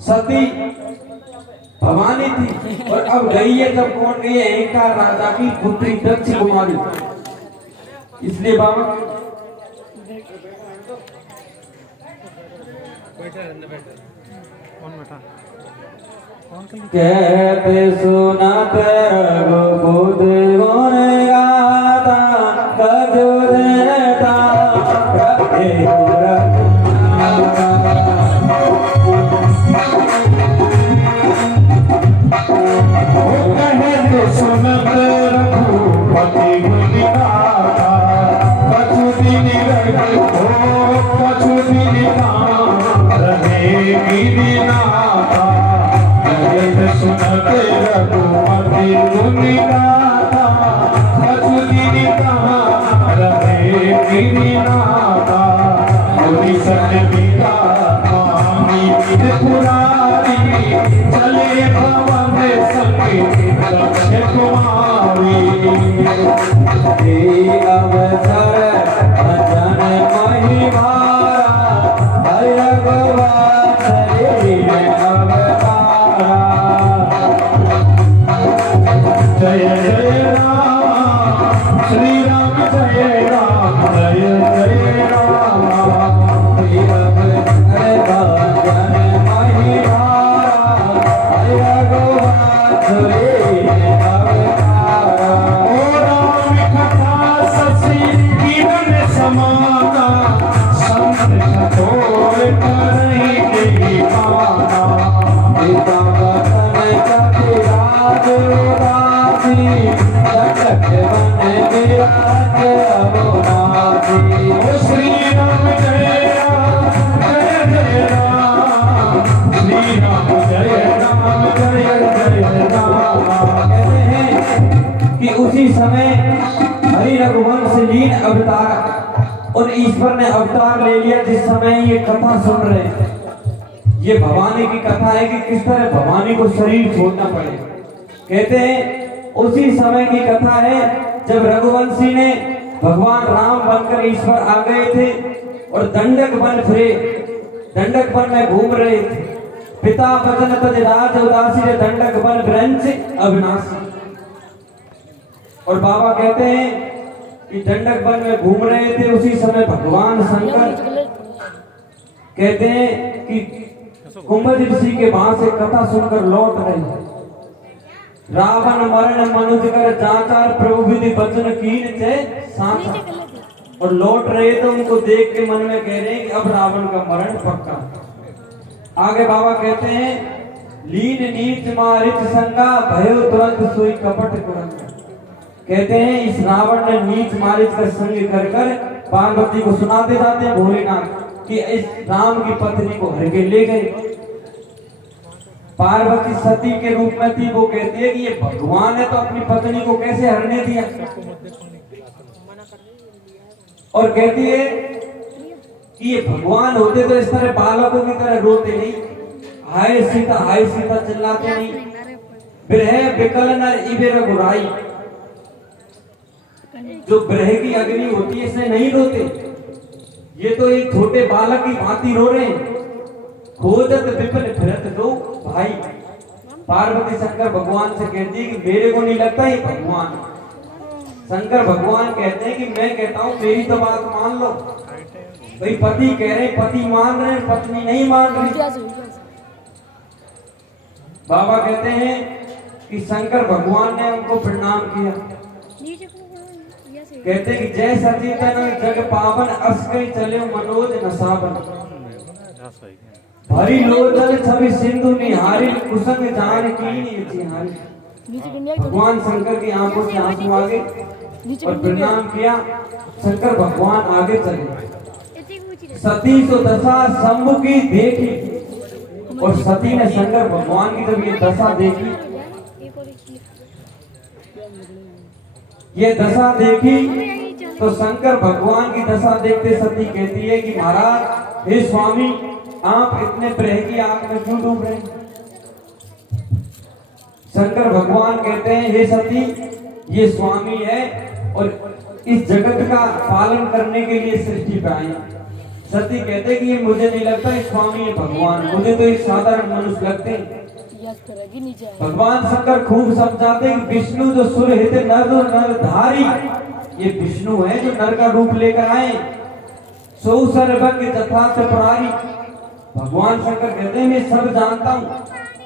सती भवानी थी और अब गई है जब कौन गई है, अहंकार राजा की पुत्री दक्ष कुमारी। इसलिए बाबा कहते सुनाते रघुपुत गुण गाता कछु देता उसी समय हरि रघुवंश लीन अवतार और ईश्वर ने अवतार ले लिया। जिस समय ये कथा सुन रहे हैं, ये भवानी की कथा है कि किस तरह भवानी को शरीर छोड़ना पड़े। कहते हैं उसी समय की कथा है जब रघुवंशी ने भगवान राम बनकर ईश्वर आ गए थे और दंडक बन फिरे, दंडक बन में घूम रहे थे। पिता बचन तज राज उदासी रे दंडक बन ब्रंच अविनाशी। और बाबा कहते हैं कि दंडक वन में घूम रहे थे, उसी समय भगवान शंकर कहते हैं कि कुंभज ऋषि के वहां से कथा सुनकर लौट रहे। रावण मरण मनुज कर जाचार प्रभु विधि वचन कीन चे साचा। और लौट रहे तो उनको देख के मन में कह रहे हैं कि अब रावण का मरण पक्का। आगे बाबा कहते हैं लीन नीच मारिच संगा भयो तुरंत सोई कपट कुरंगा। कहते हैं इस रावण ने नीच मारिच का संग कर कर पार्वती को सुनाते जाते हैं भोलेनाथ कि इस राम की पत्नी को हर के ले गए। पार्वती सती के रूप में थी, वो कहती है कि ये भगवान है तो अपनी पत्नी को कैसे हरने दिया। और कहती है कि ये भगवान होते तो इस तरह बालकों की तरह रोते नहीं, हाय सीता चिल्लाते नहीं। बिरह बिकल नर इबे रघुराई, जो ब्रह की अग्नि होती है इससे नहीं रोते, ये तो एक छोटे बालक की भांति रो रहे हैं। खोजत विपिन फिरत दो भाई। पार्वती शंकर भगवान से कहती है कि मेरे को नहीं लगता ये भगवान। शंकर भगवान कहते हैं कि मैं कहता हूं मेरी तो बात मान लो। भाई पति कह रहे, पति मान रहे, पत्नी नहीं मान रही। बाबा कहते हैं कि शंकर भगवान ने उनको प्रणाम किया। कहते कि जय सचेतन जग पावन अस कई चले मनोज नसावन। भरी लोचन छवि सिंधु निहारी कुसंग जान की चिहारी। भगवान शंकर की आंखों से आंसू आ गए और प्रणाम किया। शंकर भगवान आगे चले। सती सो दशा शंभु की देखी और सती ने शंकर भगवान की जब ये दशा देखी, ये दशा देखी तो शंकर भगवान की दशा देखते सती कहती है कि महाराज हे स्वामी, आप इतने प्रेम की आग में क्यों डूब रहे हैं। शंकर भगवान कहते हैं हे सती, ये स्वामी है और इस जगत का पालन करने के लिए सृष्टि पे आए। सती कहते कि ये मुझे नहीं लगता ये स्वामी है भगवान, मुझे तो एक साधारण मनुष्य लगते हैं। भगवान शंकर खूब समझाते कि विष्णु जो सुर हित नर नरधारी, ये विष्णु है जो नर का रूप लेकर आए। सो सर्वज्ञ जथा त्रिपुरारी, भगवान शंकर कहते हैं मैं सब जानता हूँ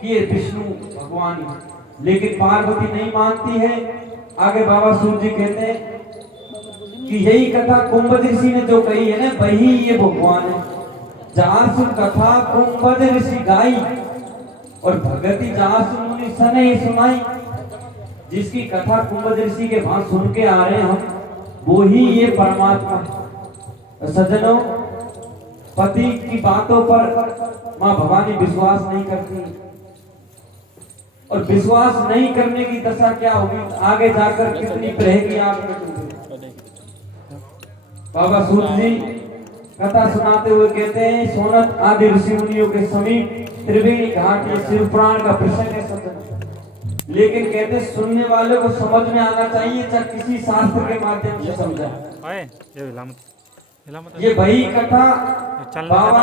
कि ये विष्णु भगवान है, लेकिन पार्वती नहीं मानती है। आगे बाबा सूर्य जी कहते हैं कि यही कथा कुंभज ऋषि ने जो कही है ना, वही ये भगवान है। जासु कथा कुंभज ऋषि गाई और भगति जासु मुनि सने सुनाई। जिसकी कथा कुंभज ऋषि के वहां सुन के आ रहे हैं हम, वो ही ये परमात्मा है। सज्जनों, पति की बातों पर मां भवानी विश्वास नहीं करती, और विश्वास नहीं करने की दशा क्या होगी आगे जाकर कितनी रहेगी आप बाबा सूर्य जी कथा सुनाते हुए कहते हैं, सोनत आदि ऋषि मुनियों के समीप त्रिवेणी घाट ये शिव पुराण का प्रसंग है सज्जन। लेकिन कहते सुनने वाले को समझ में आना चाहिए, चाहे किसी शास्त्र के माध्यम से समझा। ये वही कथा बाबा